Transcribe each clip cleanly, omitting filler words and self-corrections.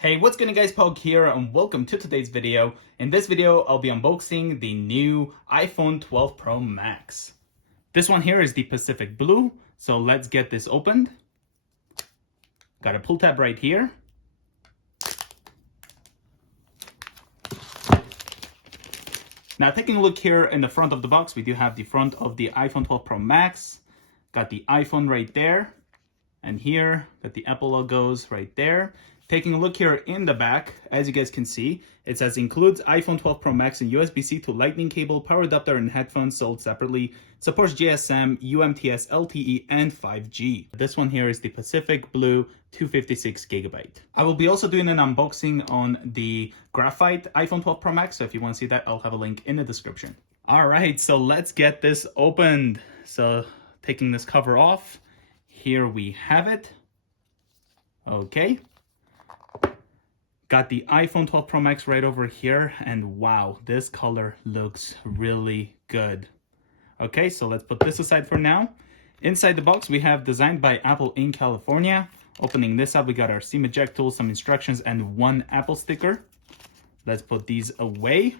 Hey, what's going on guys, Poke here and welcome to today's video. In this video, I'll be unboxing the new iPhone 12 Pro Max. This one here is the Pacific Blue, so let's get this opened. Got a pull tab right here. Now taking a look here in the front of the box, we do have the front of the iPhone 12 Pro Max. Got the iPhone right there. And here, got the Apple logos right there. Taking a look here in the back, as you guys can see, it says includes iPhone 12 Pro Max and USB-C to Lightning cable, power adapter, and headphones sold separately. Supports GSM, UMTS, LTE, and 5G. This one here is the Pacific Blue 256GB. I will be also doing an unboxing on the Graphite iPhone 12 Pro Max, so if you want to see that, I'll have a link in the description. All right, so let's get this opened. So taking this cover off, here we have it. Okay. Got the iPhone 12 Pro Max right over here, and wow, this color looks really good. Okay, so let's put this aside for now. Inside the box, we have designed by Apple in California. Opening this up, we got our SIM eject tool, some instructions, and one Apple sticker. Let's put these away.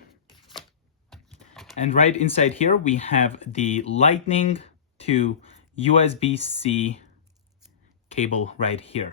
And right inside here, we have the Lightning to USB-C cable right here.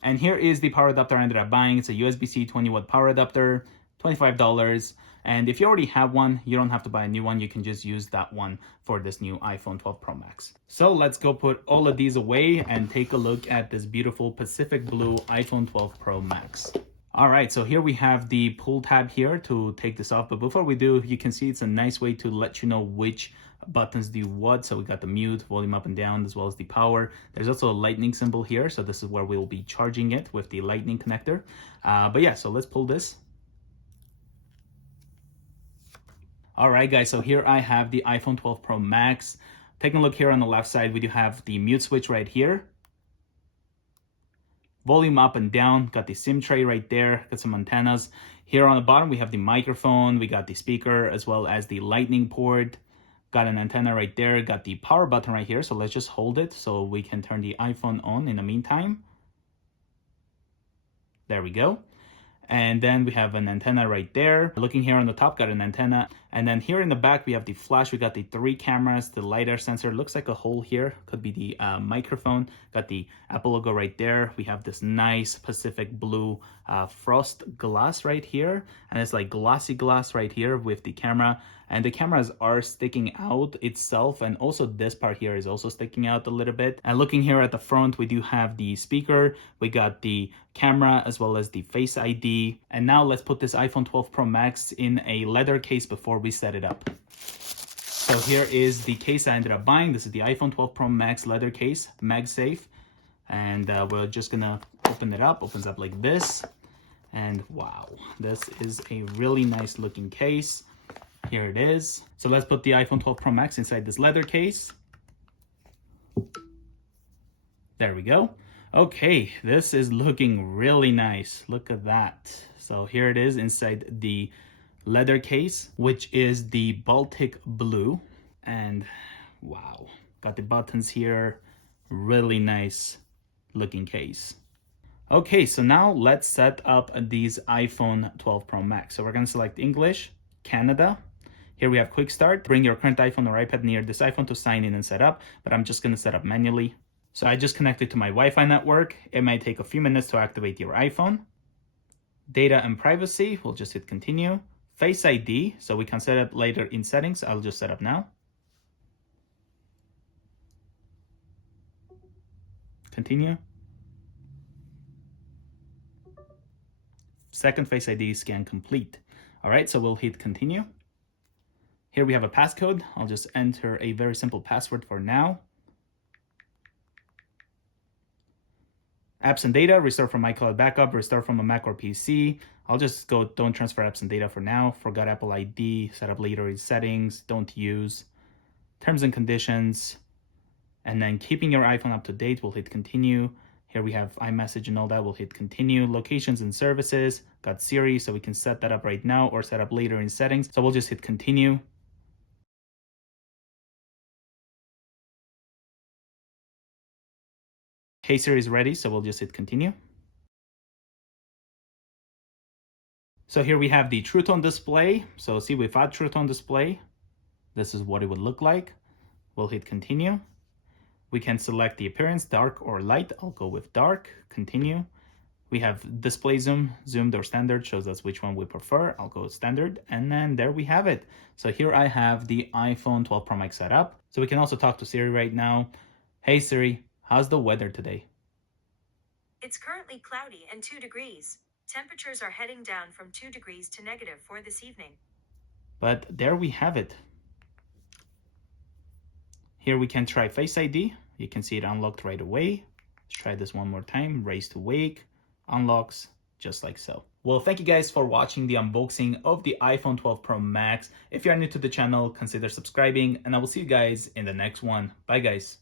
And here is the power adapter I ended up buying. It's a USB-C 20-watt power adapter, $25. And if you already have one, you don't have to buy a new one. You can just use that one for this new iPhone 12 Pro Max. So let's go put all of these away and take a look at this beautiful Pacific Blue iPhone 12 Pro Max. All right, so here we have the pull tab here to take this off. But before we do, you can see it's a nice way to let you know which buttons do what. So we got the mute, volume up and down, as well as the power. There's also a lightning symbol here. So this is where we'll be charging it with the lightning connector. But yeah, so let's pull this. All right, guys, so here I have the iPhone 12 Pro Max. Taking a look here on the left side, we do have the mute switch right here. Volume up and down, got the SIM tray right there, got some antennas. Here on the bottom, we have the microphone, we got the speaker, as well as the lightning port. Got an antenna right there, got the power button right here, so let's just hold it so we can turn the iPhone on in the meantime. There we go. And then we have an antenna right there. Looking here on the top, got an antenna. And then here in the back, we have the flash. We got the 3 cameras, the LiDAR sensor. Looks like a hole here. Could be the microphone. Got the Apple logo right there. We have this nice Pacific Blue frost glass right here. And it's like glossy glass right here with the camera. And the cameras are sticking out itself. And also this part here is also sticking out a little bit. And looking here at the front, we do have the speaker. We got the camera as well as the Face ID. And now let's put this iPhone 12 Pro Max in a leather case before we set it up. So here is the case I ended up buying. This is the iPhone 12 Pro Max leather case, MagSafe. And we're just gonna open it up. Opens up like this. And wow, this is a really nice looking case. Here it is. So let's put the iPhone 12 Pro Max inside this leather case. There we go. Okay, this is looking really nice. Look at that. So here it is inside the leather case, which is the Baltic Blue. And wow, got the buttons here. Really nice looking case. Okay, so now let's set up these iPhone 12 Pro Max. So we're gonna select English, Canada. Here we have Quick Start. Bring your current iPhone or iPad near this iPhone to sign in and set up, but I'm just gonna set up manually. So I just connected to my Wi-Fi network. It might take a few minutes to activate your iPhone. Data and privacy, we'll just hit continue. Face ID, so we can set up later in settings. I'll just set up now. Continue. Second Face ID scan complete. All right, so we'll hit continue. Here we have a passcode. I'll just enter a very simple password for now. Apps and data, restore from iCloud backup, restore from a Mac or PC. I'll just go don't transfer apps and data for now. Forgot Apple ID, set up later in settings, don't use. Terms and conditions. And then keeping your iPhone up to date, we'll hit continue. Here we have iMessage and all that, we'll hit continue. Locations and services, got Siri, so we can set that up right now or set up later in settings. So we'll just hit continue. Hey Siri is ready, so we'll just hit continue. So here we have the True Tone display. So see, we've had True Tone display. This is what it would look like. We'll hit continue. We can select the appearance, dark or light. I'll go with dark, continue. We have display zoom, zoomed or standard, shows us which one we prefer. I'll go standard, and then there we have it. So here I have the iPhone 12 Pro Max set up. So we can also talk to Siri right now. Hey Siri, how's the weather today? It's currently cloudy and 2 degrees. Temperatures are heading down from 2 degrees to -4 this evening. But there we have it. Here we can try Face ID. You can see it unlocked right away. Let's try this one more time. Raise to wake, unlocks just like so. Well, thank you guys for watching the unboxing of the iPhone 12 Pro Max. If you are new to the channel, consider subscribing, and I will see you guys in the next one. Bye guys.